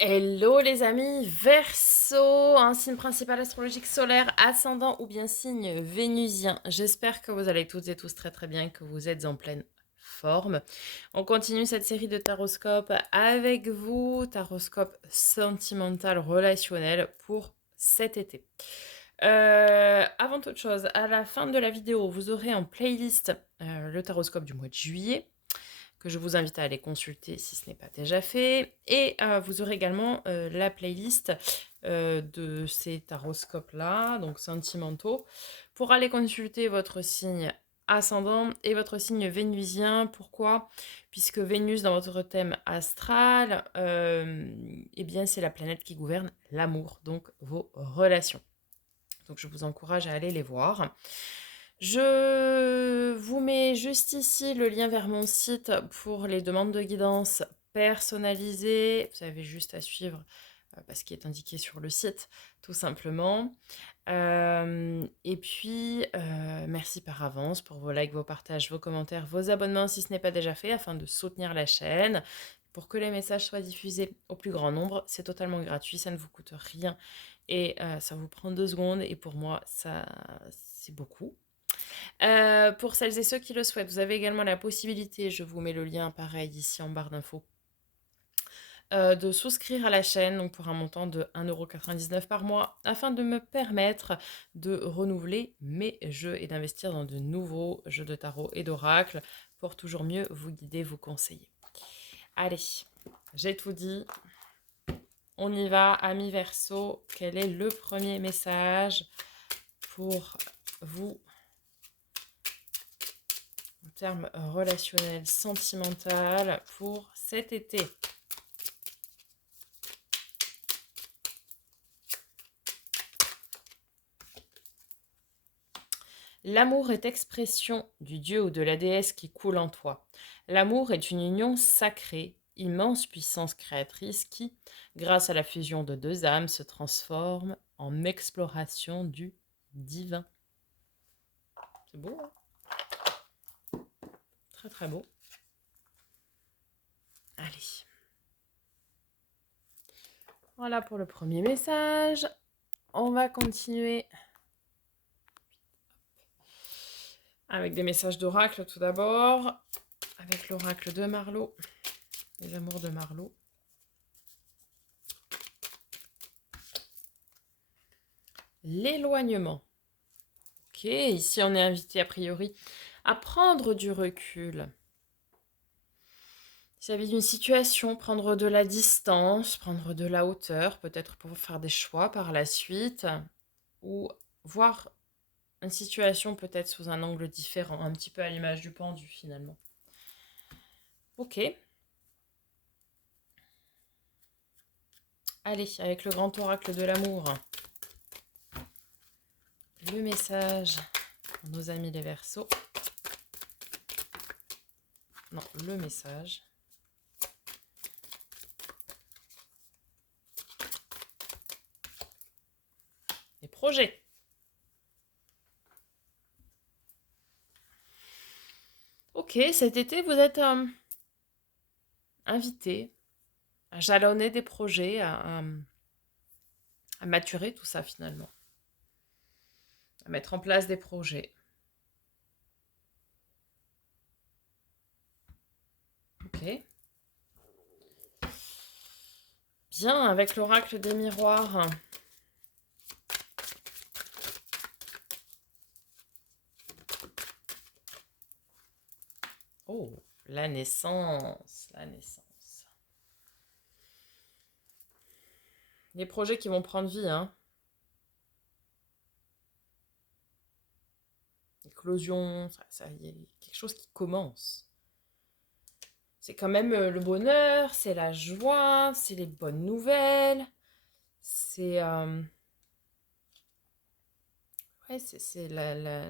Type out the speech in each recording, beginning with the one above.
Hello les amis, Verseau, un signe principal astrologique solaire, ascendant ou bien signe vénusien. J'espère que vous allez toutes et tous très très bien, que vous êtes en pleine forme. On continue cette série de taroscopes avec vous, taroscope sentimental relationnel pour cet été. Avant toute chose, à la fin de la vidéo, vous aurez en playlist le taroscope du mois de juillet, que je vous invite à aller consulter si ce n'est pas déjà fait. Et vous aurez également la playlist de ces taroscopes-là, donc sentimentaux, pour aller consulter votre signe ascendant et votre signe vénusien. Pourquoi? Puisque Vénus, dans votre thème astral, eh bien, c'est la planète qui gouverne l'amour, donc vos relations. Donc je vous encourage à aller les voir. Je vous mets juste ici le lien vers mon site pour les demandes de guidance personnalisées. Vous avez juste à suivre ce qui est indiqué sur le site, tout simplement. Et puis, merci par avance pour vos likes, vos partages, vos commentaires, vos abonnements si ce n'est pas déjà fait, afin de soutenir la chaîne. Pour que les messages soient diffusés au plus grand nombre, c'est totalement gratuit, ça ne vous coûte rien et ça vous prend 2 secondes et pour moi, ça c'est beaucoup. Pour celles et ceux qui le souhaitent, vous avez également la possibilité, je vous mets le lien pareil ici en barre d'infos, de souscrire à la chaîne donc pour un montant de 1,99 € par mois afin de me permettre de renouveler mes jeux et d'investir dans de nouveaux jeux de tarot et d'oracle pour toujours mieux vous guider, vous conseiller. Allez, j'ai tout dit. On y va, amis Verseau. Quel est le premier message pour vous en termes relationnels, sentimental pour cet été? L'amour est expression du dieu ou de la déesse qui coule en toi. L'amour est une union sacrée, immense puissance créatrice qui, grâce à la fusion de deux âmes, se transforme en exploration du divin. C'est beau, hein? Très très beau. Allez. Voilà pour le premier message. On va continuer avec des messages d'oracle tout d'abord, avec l'oracle de Marlot, les amours de Marlot. L'éloignement. Ok, ici on est invité a priori à prendre du recul. Vis-à-vis d'une situation, prendre de la distance, prendre de la hauteur, peut-être pour faire des choix par la suite, ou voir une situation peut-être sous un angle différent, un petit peu à l'image du pendu finalement. Ok. Allez, avec le grand oracle de l'amour. Le message pour nos amis les Verseaux. Non, le message. Les projets. Ok, cet été, vous êtes invité à jalonner des projets, à maturer tout ça finalement. À mettre en place des projets. Ok. Bien, avec l'oracle des miroirs. Oh, la naissance, la naissance. Les projets qui vont prendre vie, hein. Éclosion, il y a quelque chose qui commence. C'est quand même le bonheur, c'est la joie, c'est les bonnes nouvelles, c'est ouais, c'est la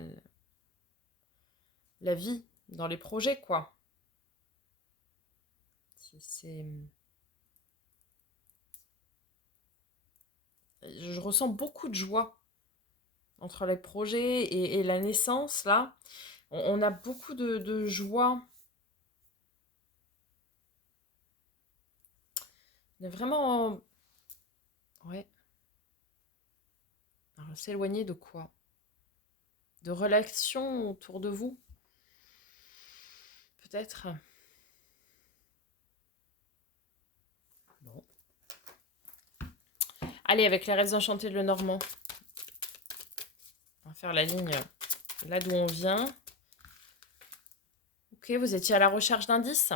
vie dans les projets, quoi. C'est... Je ressens beaucoup de joie entre les projets et la naissance, là. On a beaucoup de joie. On est vraiment... Ouais. Alors, s'éloigner de quoi? De relations autour de vous? Peut-être. Bon. Allez, avec les rêves enchantés de Lenormand. On va faire la ligne là d'où on vient. Ok, vous étiez à la recherche d'indices?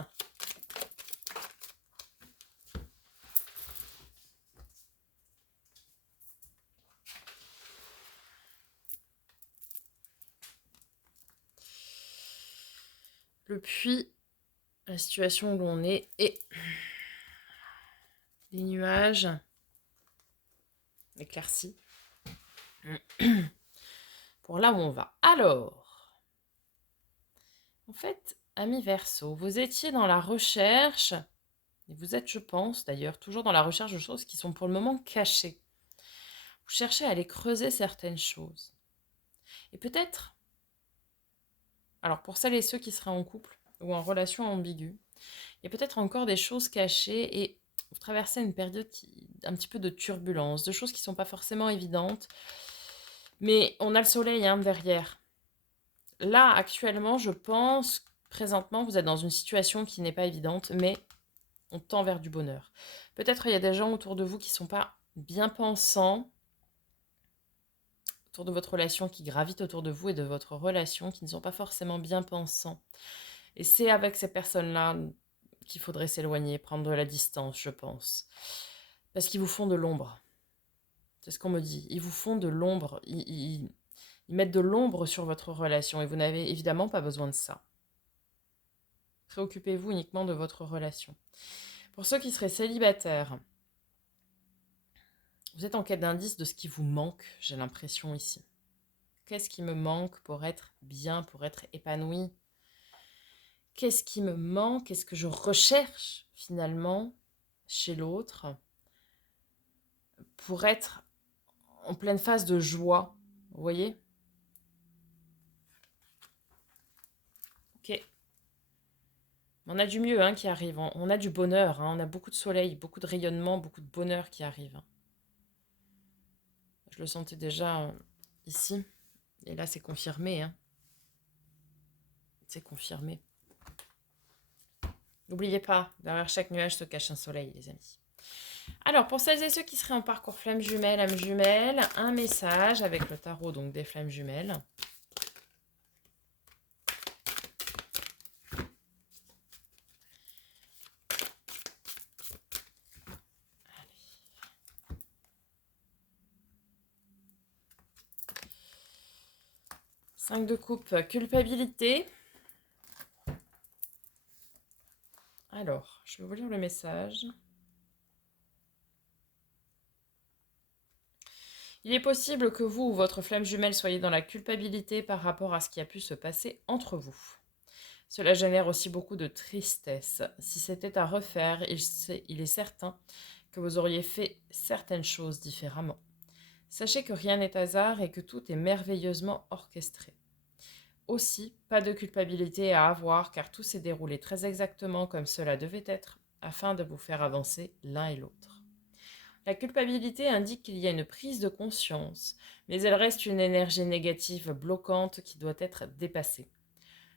Le puits, la situation où l'on est et les nuages éclaircis pour là où on va. Alors, en fait, amis Verseau, vous étiez dans la recherche, et vous êtes, je pense, d'ailleurs, toujours dans la recherche de choses qui sont pour le moment cachées. Vous cherchez à aller creuser certaines choses. Et peut-être, alors pour celles et ceux qui seraient en couple ou en relation ambiguë, il y a peut-être encore des choses cachées et vous traversez une période un petit peu de turbulence, de choses qui ne sont pas forcément évidentes. Mais on a le soleil derrière. Là, actuellement, je pense, présentement, vous êtes dans une situation qui n'est pas évidente, mais on tend vers du bonheur. Peut-être il y a des gens autour de vous qui ne sont pas bien pensants, autour de votre relation, qui gravitent autour de vous et de votre relation, qui ne sont pas forcément bien pensants. Et c'est avec ces personnes-là qu'il faudrait s'éloigner, prendre de la distance, je pense. Parce qu'ils vous font de l'ombre. C'est ce qu'on me dit. Ils vous font de l'ombre. Ils mettent de l'ombre sur votre relation et vous n'avez évidemment pas besoin de ça. Préoccupez-vous uniquement de votre relation. Pour ceux qui seraient célibataires, vous êtes en quête d'indice de ce qui vous manque, j'ai l'impression ici. Qu'est-ce qui me manque pour être bien, pour être épanoui? Qu'est-ce qui me manque? Qu'est-ce que je recherche finalement chez l'autre pour être en pleine phase de joie? Vous voyez? Ok. On a du mieux qui arrive. On a du bonheur. On a beaucoup de soleil, beaucoup de rayonnement, beaucoup de bonheur qui arrive. Je le sentais déjà ici. Et là, c'est confirmé. C'est confirmé. N'oubliez pas, derrière chaque nuage se cache un soleil, les amis. Alors, pour celles et ceux qui seraient en parcours flamme jumelle, âme jumelle, un message avec le tarot donc des flammes jumelles. Cinq de coupe, culpabilité. Alors, je vais vous lire le message. Il est possible que vous ou votre flamme jumelle soyez dans la culpabilité par rapport à ce qui a pu se passer entre vous. Cela génère aussi beaucoup de tristesse. Si c'était à refaire, il est certain que vous auriez fait certaines choses différemment. Sachez que rien n'est hasard et que tout est merveilleusement orchestré. Aussi, pas de culpabilité à avoir car tout s'est déroulé très exactement comme cela devait être afin de vous faire avancer l'un et l'autre. La culpabilité indique qu'il y a une prise de conscience, mais elle reste une énergie négative bloquante qui doit être dépassée.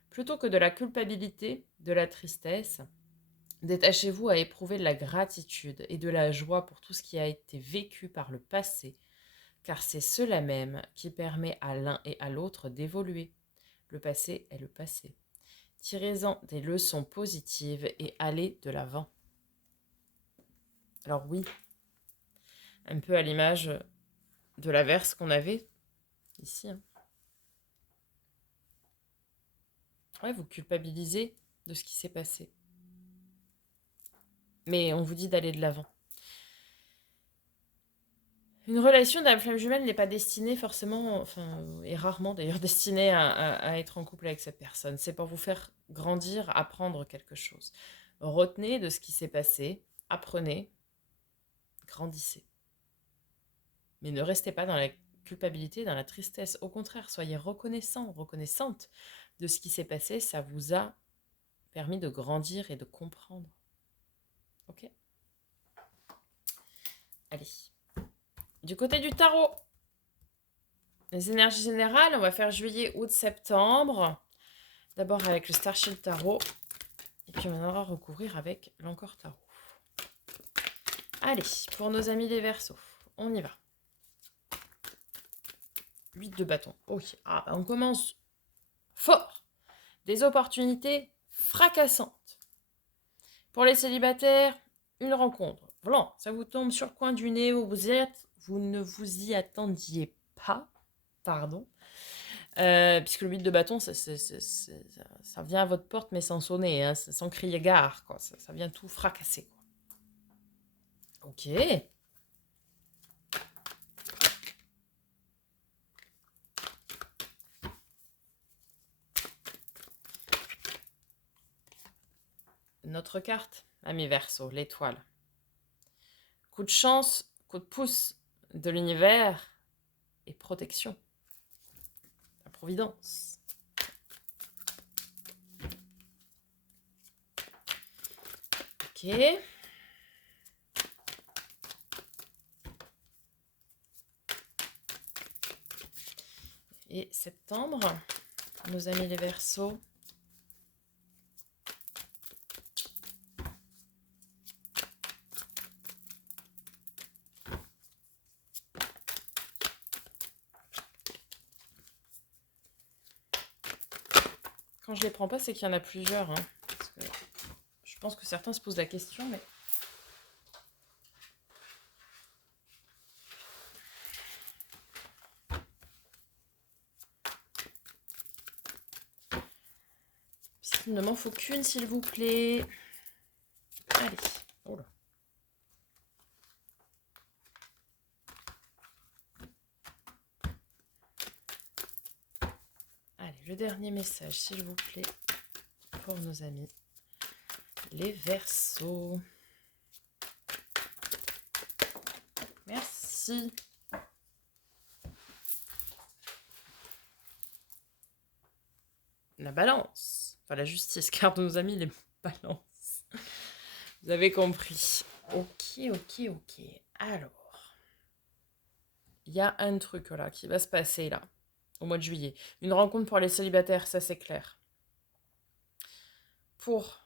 Plutôt que de la culpabilité, de la tristesse, détachez-vous à éprouver de la gratitude et de la joie pour tout ce qui a été vécu par le passé, car c'est cela même qui permet à l'un et à l'autre d'évoluer. Le passé est le passé. Tirez-en des leçons positives et allez de l'avant. Alors oui, un peu à l'image de l'averse qu'on avait ici. Ouais, vous culpabilisez de ce qui s'est passé. Mais on vous dit d'aller de l'avant. Une relation d'âme flamme jumelle n'est pas destinée forcément, enfin, et rarement d'ailleurs destinée à être en couple avec cette personne. C'est pour vous faire grandir, apprendre quelque chose. Retenez de ce qui s'est passé, apprenez, grandissez. Mais ne restez pas dans la culpabilité, dans la tristesse. Au contraire, soyez reconnaissant, reconnaissante de ce qui s'est passé. Ça vous a permis de grandir et de comprendre. Ok ? Allez. Du côté du tarot, les énergies générales, on va faire juillet, août, septembre. D'abord avec le Starshield Tarot. Et puis on va recouvrir avec l'Encore Tarot. Allez, pour nos amis les Verseaux, on y va. 8 de bâton. Ok. Ah, on commence fort. Des opportunités fracassantes. Pour les célibataires, une rencontre. Voilà, ça vous tombe sur le coin du nez où vous êtes. Vous ne vous y attendiez pas. Pardon. Puisque le 8 de bâton, ça vient à votre porte, mais sans sonner, hein, sans crier gare. Quoi. Ça vient tout fracasser. Quoi. Ok. Notre carte, amis Verseaux, l'étoile. Coup de chance, coup de pouce de l'univers et protection. La providence. Ok. Et septembre, nos amis les Verseaux. Quand je les prends pas, c'est qu'il y en a plusieurs. Hein, parce que je pense que certains se posent la question, mais... Il ne m'en faut qu'une, s'il vous plaît. Allez. Oh là. Allez, le dernier message, s'il vous plaît, pour nos amis les Verseaux. Merci. La balance. Enfin, la justice, car de nos amis les balances. Vous avez compris. Ok. Alors, il y a un truc là qui va se passer là, au mois de juillet. Une rencontre pour les célibataires, ça c'est clair. Pour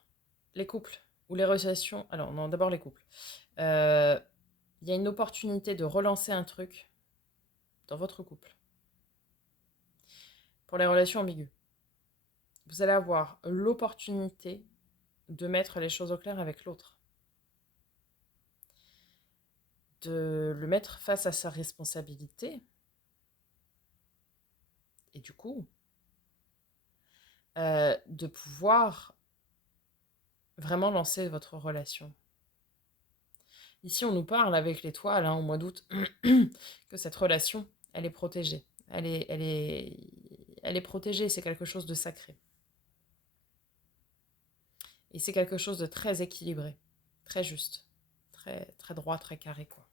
les couples ou les relations... Alors, non, d'abord les couples. Il y a une opportunité de relancer un truc dans votre couple. Pour les relations ambiguës, vous allez avoir l'opportunité de mettre les choses au clair avec l'autre. De le mettre face à sa responsabilité. Et du coup, de pouvoir vraiment lancer votre relation. Ici, on nous parle avec l'étoile, au mois d'août, que cette relation, elle est protégée. Elle est protégée, c'est quelque chose de sacré. Et c'est quelque chose de très équilibré, très juste, très, très droit, très carré, quoi.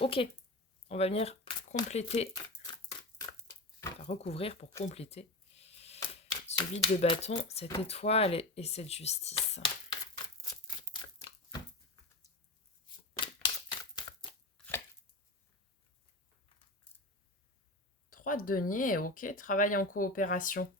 Ok, on va venir compléter, enfin recouvrir pour compléter ce 8 de bâton, cette étoile et cette justice. 3 de denier, ok, travail en coopération.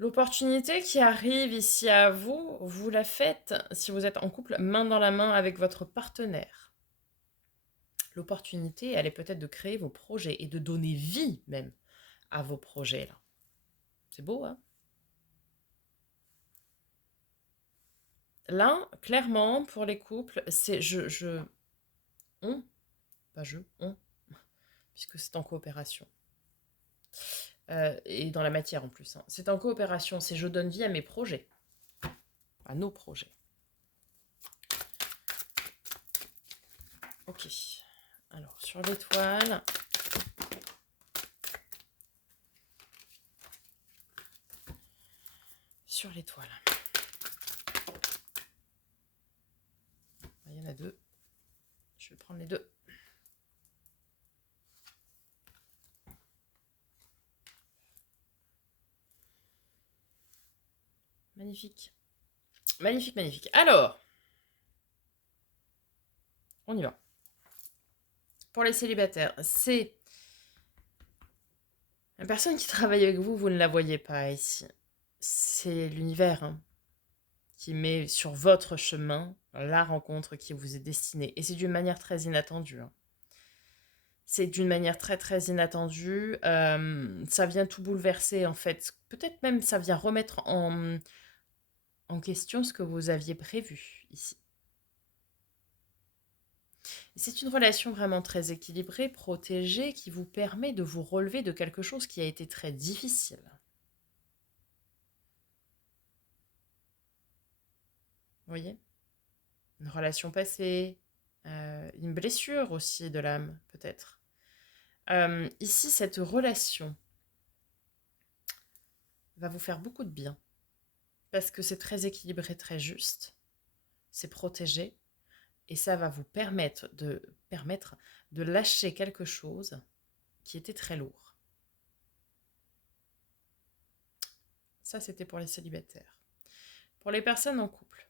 L'opportunité qui arrive ici à vous, vous la faites si vous êtes en couple main dans la main avec votre partenaire. L'opportunité, elle est peut-être de créer vos projets et de donner vie même à vos projets là. C'est beau, hein? Là, clairement, pour les couples, c'est on, pas on, puisque c'est en coopération. Et dans la matière en plus. Hein. C'est en coopération, c'est je donne vie à mes projets, à nos projets. Ok. Alors, sur l'étoile. Sur l'étoile. Il y en a 2. Je vais prendre les 2. Magnifique. Magnifique, magnifique. Alors, on y va. Pour les célibataires, c'est la personne qui travaille avec vous, vous ne la voyez pas ici. C'est l'univers hein, qui met sur votre chemin la rencontre qui vous est destinée. Et c'est d'une manière très inattendue. Hein. C'est d'une manière très très inattendue. Ça vient tout bouleverser en fait. Peut-être même ça vient remettre en question ce que vous aviez prévu ici. C'est une relation vraiment très équilibrée, protégée, qui vous permet de vous relever de quelque chose qui a été très difficile. Vous voyez? Une relation passée, une blessure aussi de l'âme, peut-être. Ici, cette relation va vous faire beaucoup de bien, parce que c'est très équilibré, très juste, c'est protégé, et ça va vous permettre de lâcher quelque chose qui était très lourd. Ça, c'était pour les célibataires. Pour les personnes en couple,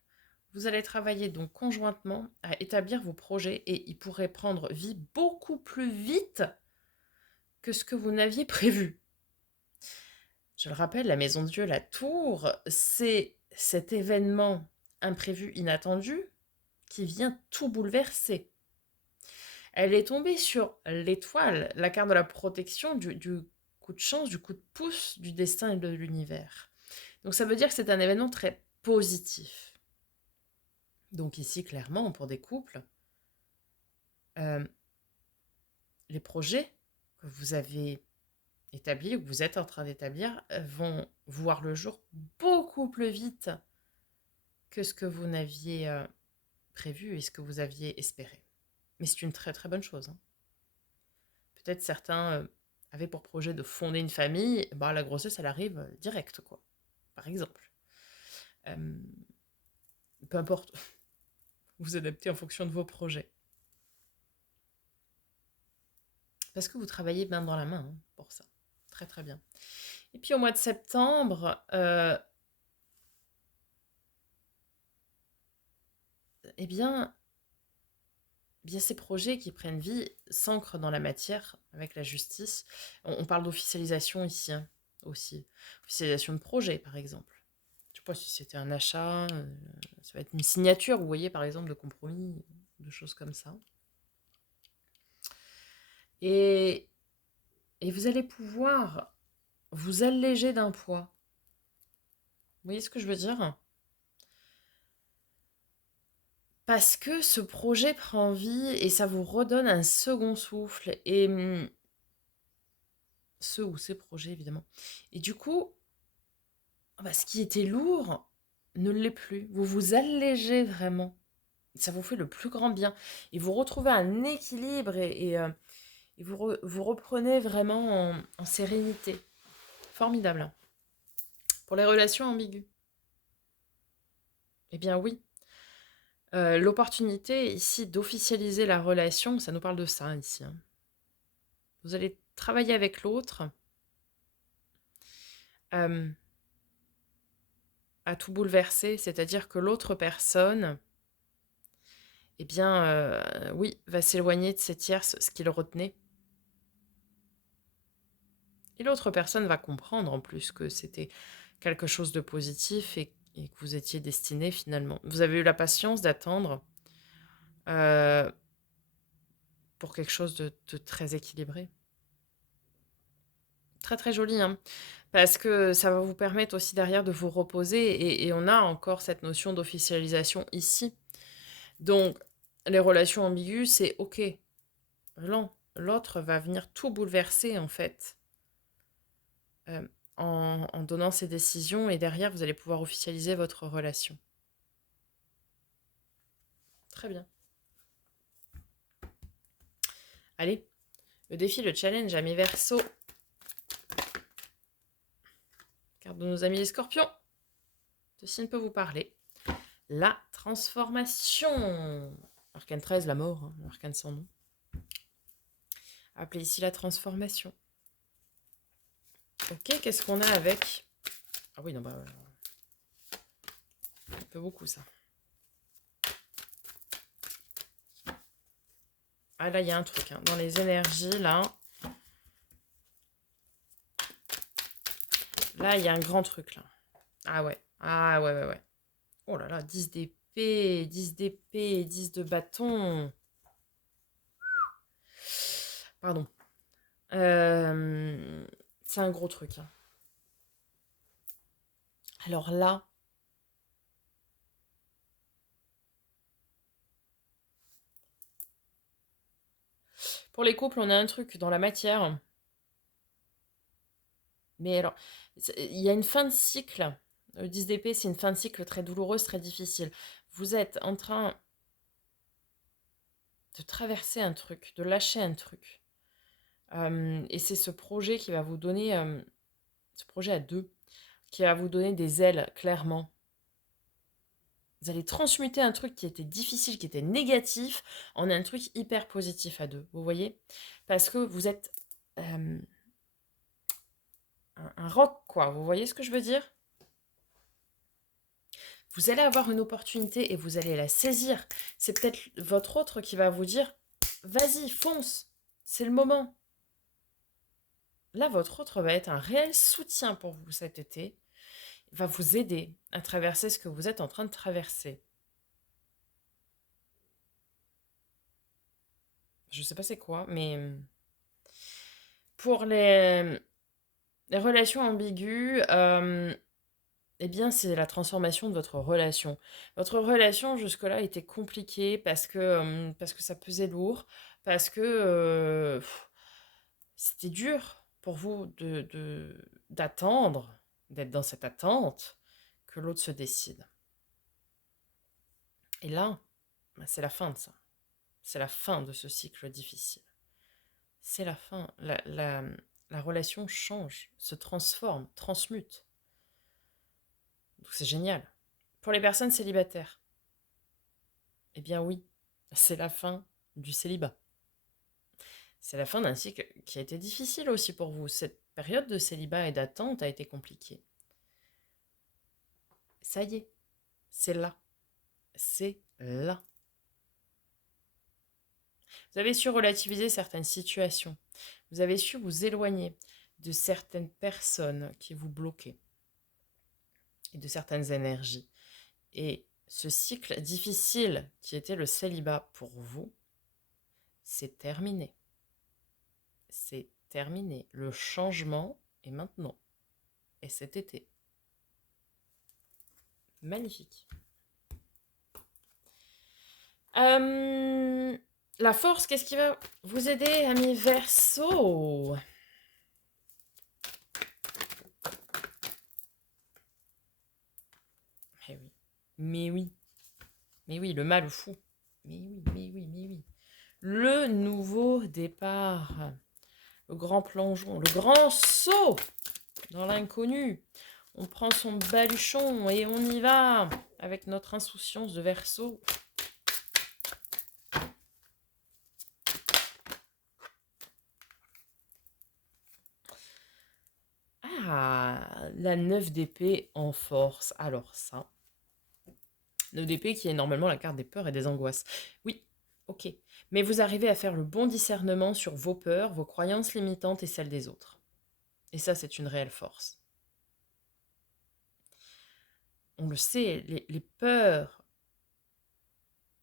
vous allez travailler donc conjointement à établir vos projets et ils pourraient prendre vie beaucoup plus vite que ce que vous n'aviez prévu. Je le rappelle, la Maison de Dieu, la tour, c'est cet événement imprévu, inattendu, qui vient tout bouleverser. Elle est tombée sur l'étoile, la carte de la protection, du coup de chance, du coup de pouce, du destin et de l'univers. Donc ça veut dire que c'est un événement très positif. Donc ici, clairement, pour des couples, les projets que vous avez établis ou que vous êtes en train d'établir vont voir le jour beaucoup plus vite que ce que vous n'aviez prévu et ce que vous aviez espéré. Mais c'est une très très bonne chose. Hein. Peut-être certains avaient pour projet de fonder une famille, bah, la grossesse elle arrive direct, quoi, par exemple. Peu importe, vous adaptez en fonction de vos projets. Parce que vous travaillez main dans la main hein, pour ça. Très très bien. Et puis au mois de septembre, eh bien, ces projets qui prennent vie s'ancrent dans la matière avec la justice. On parle d'officialisation ici hein, aussi. Officialisation de projet, par exemple. Je ne sais pas si c'était un achat, ça va être une signature, vous voyez, par exemple, de compromis, de choses comme ça. Et, et vous allez pouvoir vous alléger d'un poids. Vous voyez ce que je veux dire? Parce que ce projet prend vie et ça vous redonne un second souffle. Et ce ou ces projets, évidemment. Et du coup, bah, ce qui était lourd ne l'est plus. Vous vous allégez vraiment. Ça vous fait le plus grand bien. Et vous retrouvez un équilibre et vous reprenez vraiment en sérénité. Formidable. Hein. Pour les relations ambiguës. Eh bien oui. L'opportunité ici d'officialiser la relation, ça nous parle de ça ici. Hein. Vous allez travailler avec l'autre à tout bouleverser, c'est-à-dire que l'autre personne, eh bien, oui, va s'éloigner de ses tierces, ce qui le retenait. Et l'autre personne va comprendre en plus que c'était quelque chose de positif et que vous étiez destiné finalement. Vous avez eu la patience d'attendre pour quelque chose de très équilibré. Très très joli, hein, parce que ça va vous permettre aussi derrière de vous reposer et on a encore cette notion d'officialisation ici. Donc, les relations ambiguës, c'est ok. Non, l'autre va venir tout bouleverser en fait en donnant ses décisions et derrière vous allez pouvoir officialiser votre relation. Très bien. Allez, le défi, le challenge, amis Verseau. Carte de nos amis les scorpions. Ceci ne peut vous parler. La transformation. Arcane 13, la mort, hein, l'arcane sans nom. Appelez ici la transformation. Ok, qu'est-ce qu'on a avec... Ah oui, non, bah... peu beaucoup, ça. Ah, là, il y a un truc, hein. Dans les énergies, là. Là, il y a un grand truc, là. Ah ouais. Ah ouais, ouais, ouais. Oh là là, 10 d'épée, 10 d'épée, 10 de bâton. Pardon. C'est un gros truc, hein. Alors là, pour les couples, on a un truc dans la matière. Mais alors, il y a une fin de cycle. Le 10 d'épée, c'est une fin de cycle très douloureuse, très difficile. Vous êtes en train de traverser un truc, de lâcher un truc. Et c'est ce projet qui va vous donner, ce projet à deux, qui va vous donner des ailes, clairement. Vous allez transmuter un truc qui était difficile, qui était négatif, en un truc hyper positif à deux. Vous voyez? Parce que vous êtes un roc, quoi. Vous voyez ce que je veux dire? Vous allez avoir une opportunité et vous allez la saisir. C'est peut-être votre autre qui va vous dire, vas-y, fonce, c'est le moment. Là, votre autre va être un réel soutien pour vous cet été. Il va vous aider à traverser ce que vous êtes en train de traverser. Je ne sais pas c'est quoi, mais pour les relations ambiguës, eh bien, c'est la transformation de votre relation. Votre relation, jusque-là, était compliquée parce que ça pesait lourd, parce que c'était dur pour vous d'attendre, d'être dans cette attente, que l'autre se décide. Et là, bah, c'est la fin de ça. C'est la fin de ce cycle difficile. C'est la fin. La relation change, se transforme, transmute. Donc c'est génial. Pour les personnes célibataires, eh bien oui, c'est la fin du célibat. C'est la fin d'un cycle qui a été difficile aussi pour vous. Cette période de célibat et d'attente a été compliquée. Ça y est, c'est là. C'est là. Vous avez su relativiser certaines situations. Vous avez su vous éloigner de certaines personnes qui vous bloquaient et de certaines énergies. Et ce cycle difficile qui était le célibat pour vous, c'est terminé. C'est terminé. Le changement est maintenant. Et cet été. Magnifique. La force, qu'est-ce qui va vous aider, amis Verseau? Eh oui. Mais oui. Mais oui, le mal fou. Mais oui, mais oui, mais oui. Le nouveau départ. Le grand plongeon. Le grand saut dans l'inconnu. On prend son baluchon et on y va avec notre insouciance de Verseau. Ah, la 9 d'épée en force. Alors ça, 9 d'épée qui est normalement la carte des peurs et des angoisses. Oui, ok. Mais vous arrivez à faire le bon discernement sur vos peurs, vos croyances limitantes et celles des autres. Et ça, c'est une réelle force. On le sait, les peurs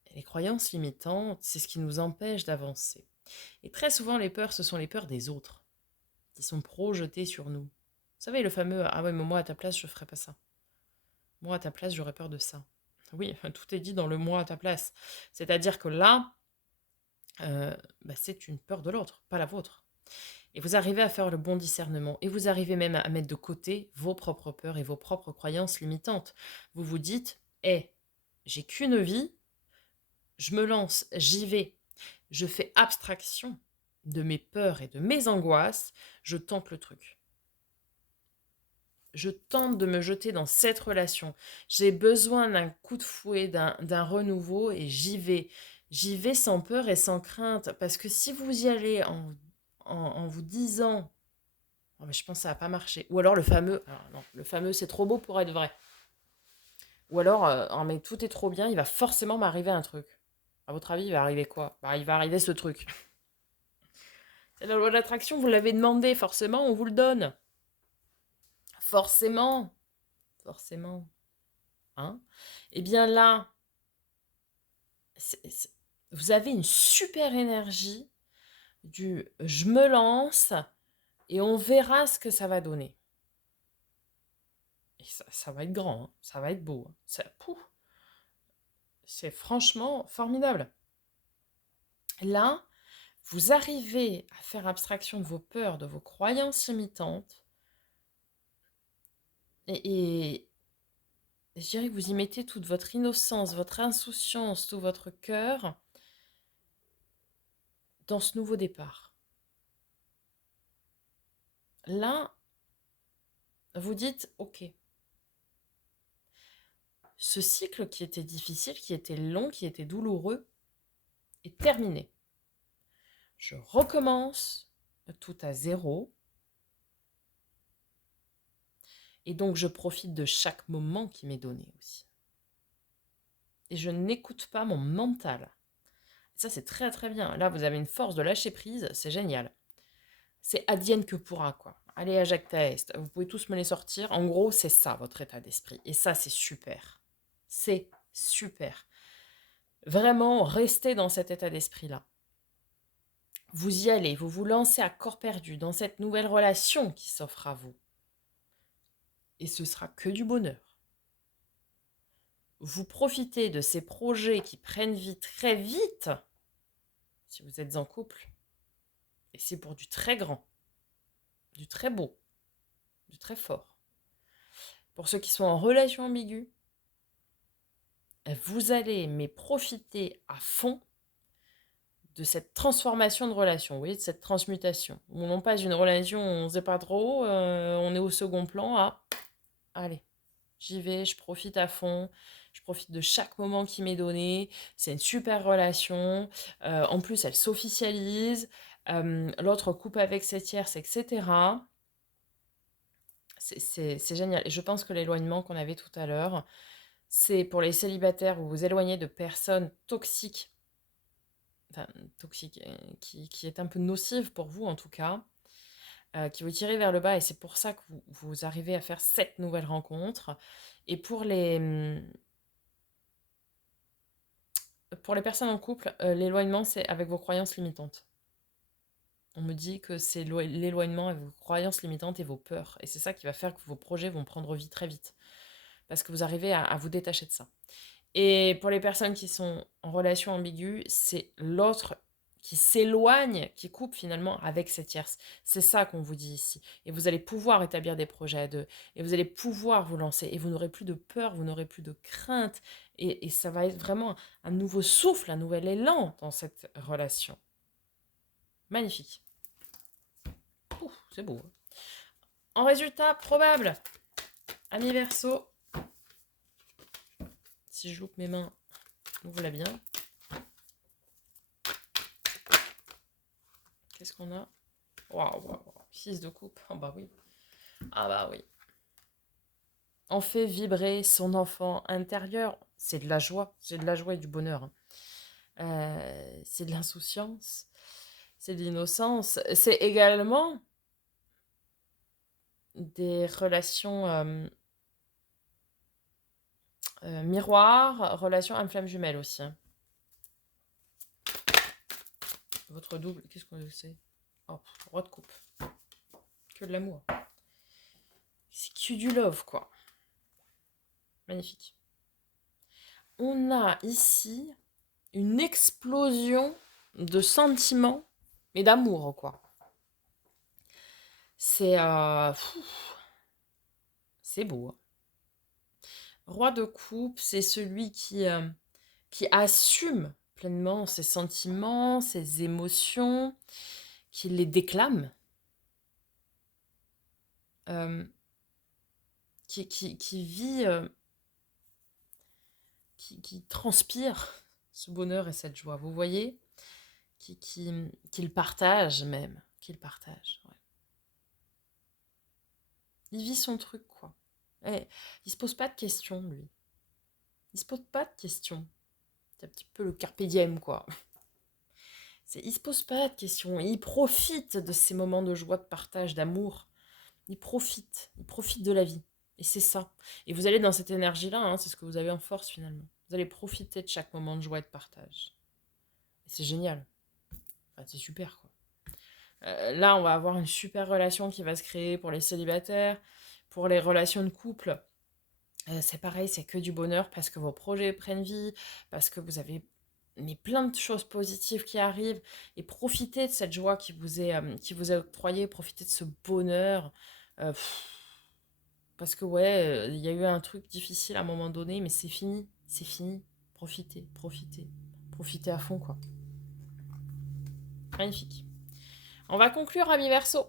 et les croyances limitantes, c'est ce qui nous empêche d'avancer. Et très souvent, les peurs, ce sont les peurs des autres, qui sont projetées sur nous. Vous savez, le fameux « Ah ouais, mais moi, à ta place, je ferais pas ça. Moi, à ta place, j'aurais peur de ça. » Oui, tout est dit dans le « moi, à ta place ». C'est-à-dire que là, c'est une peur de l'autre, pas la vôtre. Et vous arrivez à faire le bon discernement. Et vous arrivez même à mettre de côté vos propres peurs et vos propres croyances limitantes. Vous vous dites, j'ai qu'une vie, je me lance, j'y vais. Je fais abstraction de mes peurs et de mes angoisses, je tente le truc. Je tente de me jeter dans cette relation. J'ai besoin d'un coup de fouet, d'un renouveau et j'y vais. J'y vais sans peur et sans crainte. Parce que si vous y allez en vous disant oh, mais je pense que ça va pas marcher. Ou alors le fameux, alors non, le fameux c'est trop beau pour être vrai. Ou alors, oh mais tout est trop bien, il va forcément m'arriver un truc. À votre avis, il va arriver quoi? Bah, il va arriver ce truc. C'est la loi de l'attraction, vous l'avez demandé, forcément, on vous le donne. Forcément, forcément. Hein? Eh bien là, c'est- c'est- vous avez une super énergie du je me lance et on verra ce que ça va donner. Et ça va être grand, hein, ça va être beau. Hein. C'est franchement formidable. Là, vous arrivez à faire abstraction de vos peurs, de vos croyances limitantes, et je dirais que vous y mettez toute votre innocence, votre insouciance, tout votre cœur dans ce nouveau départ. Là, vous dites, ok, ce cycle qui était difficile, qui était long, qui était douloureux, est terminé. Je recommence tout à zéro. Et donc, je profite de chaque moment qui m'est donné aussi. Et je n'écoute pas mon mental. Ça, c'est très très bien. Là, vous avez une force de lâcher prise, c'est génial. C'est advienne que pourra, quoi. Allez à Jacques Est, vous pouvez tous me les sortir. En gros, c'est ça, votre état d'esprit. Et ça, c'est super. C'est super. Vraiment, restez dans cet état d'esprit-là. Vous y allez, vous vous lancez à corps perdu dans cette nouvelle relation qui s'offre à vous. Et ce sera que du bonheur. Vous profitez de ces projets qui prennent vie très vite, si vous êtes en couple, et c'est pour du très grand, du très beau, du très fort. Pour ceux qui sont en relation ambiguë, vous allez mais profiter à fond de cette transformation de relation, vous voyez, de cette transmutation. Où on passe d'une relation où on ne sait pas trop, on est au second plan, à allez, j'y vais, je profite à fond, je profite de chaque moment qui m'est donné, c'est une super relation, en plus elle s'officialise, l'autre coupe avec ses tierces, etc. C'est génial. Et je pense que l'éloignement qu'on avait tout à l'heure, c'est pour les célibataires, vous vous éloignez de personnes toxiques, enfin toxiques, qui est un peu nocive pour vous en tout cas, qui vous tirez vers le bas, et c'est pour ça que vous arrivez à faire cette nouvelle rencontre. Et pour les personnes en couple, l'éloignement, c'est avec vos croyances limitantes. On me dit que c'est l'éloignement avec vos croyances limitantes et vos peurs. Et c'est ça qui va faire que vos projets vont prendre vie très vite. Parce que vous arrivez à vous détacher de ça. Et pour les personnes qui sont en relation ambiguë, c'est l'autre qui s'éloigne, qui coupe finalement avec cette tierce. C'est ça qu'on vous dit ici. Et vous allez pouvoir établir des projets à deux. Et vous allez pouvoir vous lancer. Et vous n'aurez plus de peur, vous n'aurez plus de crainte. Et ça va être vraiment un nouveau souffle, un nouvel élan dans cette relation. Magnifique. Ouh, c'est beau. Hein. En résultat probable, ami Verseau, si je loupe mes mains, ouvre-la bien. Qu'est-ce qu'on a? Waouh, 6 de coupe. Ah bah oui. Ah bah oui. On fait vibrer son enfant intérieur. C'est de la joie. C'est de la joie et du bonheur. Hein. C'est de l'insouciance. C'est de l'innocence. C'est également des relations miroirs, relations âme-flamme jumelle aussi. Hein. Votre double, qu'est-ce qu'on sait? Oh, roi de coupe. Que de l'amour. C'est que du love, quoi. Magnifique. On a ici une explosion de sentiments et d'amour, quoi. C'est c'est beau. Hein. Roi de coupe, c'est celui qui assume pleinement ses sentiments, ses émotions, qui les déclame, euh, qui vit, qui transpire ce bonheur et cette joie. Vous voyez qu'il partage même, qu'il partage. Ouais. Il vit son truc, quoi. Et il se pose pas de questions, lui. Il se pose pas de questions. C'est un petit peu le carpe diem, quoi. Il se pose pas de questions. Il profite de ces moments de joie, de partage, d'amour. Il profite de la vie. Et c'est ça. Et vous allez dans cette énergie-là, hein, c'est ce que vous avez en force finalement. Vous allez profiter de chaque moment de joie et de partage. Et c'est génial. Enfin, c'est super, quoi. Là, on va avoir une super relation qui va se créer pour les célibataires, pour les relations de couple. C'est pareil, c'est que du bonheur parce que vos projets prennent vie, parce que vous avez mais plein de choses positives qui arrivent. Et profitez de cette joie qui vous est octroyée, profitez de ce bonheur. Euh, pff, Parce que ouais, il y a eu un truc difficile à un moment donné, mais c'est fini, c'est fini. Profitez, profitez, profitez à fond, quoi. Magnifique. On va conclure, ami Verseau,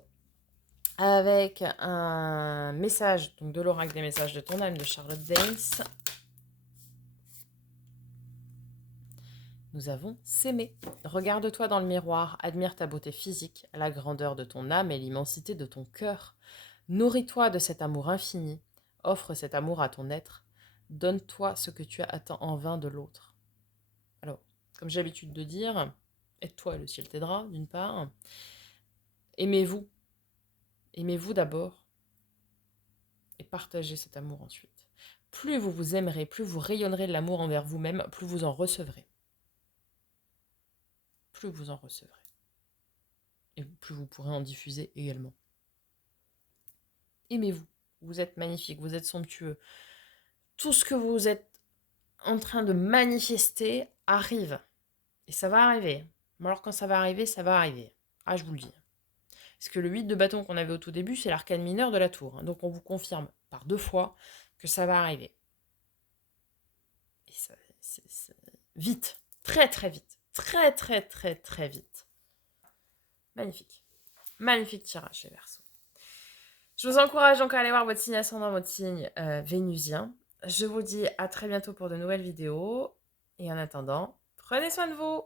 avec un message donc de l'oracle des messages de ton âme de Charlotte Danes. Nous avons s'aimer. Regarde-toi dans le miroir, admire ta beauté physique, la grandeur de ton âme et l'immensité de ton cœur. Nourris-toi de cet amour infini, offre cet amour à ton être, donne-toi ce que tu attends en vain de l'autre. Alors, comme j'ai l'habitude de dire, aide-toi et le ciel t'aidera, d'une part. Aimez-vous. Aimez-vous d'abord et partagez cet amour ensuite. Plus vous vous aimerez, plus vous rayonnerez de l'amour envers vous-même, plus vous en recevrez. Plus vous en recevrez. Et plus vous pourrez en diffuser également. Aimez-vous. Vous êtes magnifique, vous êtes somptueux. Tout ce que vous êtes en train de manifester arrive. Et ça va arriver. Mais alors quand ça va arriver, ça va arriver. Ah, je vous le dis. Parce que le 8 de bâton qu'on avait au tout début, c'est l'arcane mineur de la tour. Donc on vous confirme par 2 fois que ça va arriver. Et ça, vite. Très très vite. Très très très très vite. Magnifique. Magnifique tirage chez Verseau. Je vous encourage donc à aller voir votre signe ascendant, votre signe vénusien. Je vous dis à très bientôt pour de nouvelles vidéos. Et en attendant, prenez soin de vous.